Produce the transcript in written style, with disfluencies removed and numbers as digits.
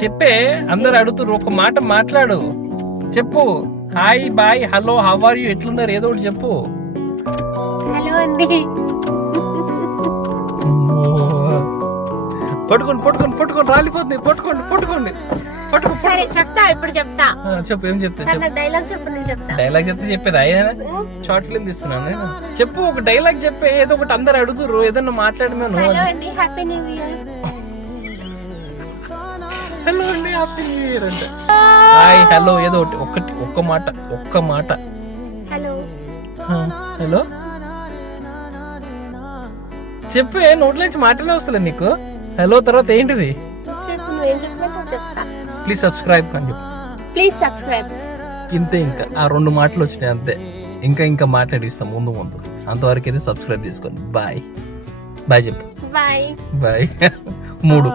చెప్పే, అందరు అడుగుతున్నారు, ఒక మాట మాట్లాడు, చెప్పు. Hi, bye, hello, how are you, ఎట్లున్నారు, ఏదో ఒకటి చెప్పు. హలో అండి. పట్టుకోండి పట్టుకోండి పట్టుకోండి, రాలిపోతుంది. పట్టుకోండి పట్టుకోండి పట్టుకో. సరే చెప్తా, ఇప్పుడు చెప్తా. చెప్పు, ఏం చెప్తా చెప్పు. డైలాగ్ చెప్పు, నేను చెప్తా. డైలాగ్ చెప్తే చెప్పేది అయ్యా, షార్ట్ ఫిల్మ్ తీస్తున్నాను నేను. చెప్పు, ఒక డైలాగ్ చెప్పే, ఏదో ఒకటి. అందరు అడుగుతుర్రు, ఏదన్నా మాట్లాడమేను. హలో అండి, హ్యాపీ న్యూ ఇయర్. హలో అండి, హ్యాపీ న్యూ ఇయర్ అంటే. హాయ్, హలో, ఏదో ఒకటి, ఒక్క మాట. హలో. హలో చెప్పే, నోట్ల నుంచి మాటలే వస్తలే నీకు. హలో తర్వాత ఏంటిది? చెప్పు, నువ్వేం చెప్పినా చెప్తా. ప్లీజ్ సబ్స్క్రైబ్ అని చెప్పు. Please subscribe. ఇంతే, ఇంకా ఆ 2 మాటలు వచ్చినాయి అంతే. ఇంకా మాట్లాడిస్తాం ముందు. అంతవరకు అయితే సబ్స్క్రైబ్ చేసుకోండి. బాయ్ చెప్పు. బాయ్. 3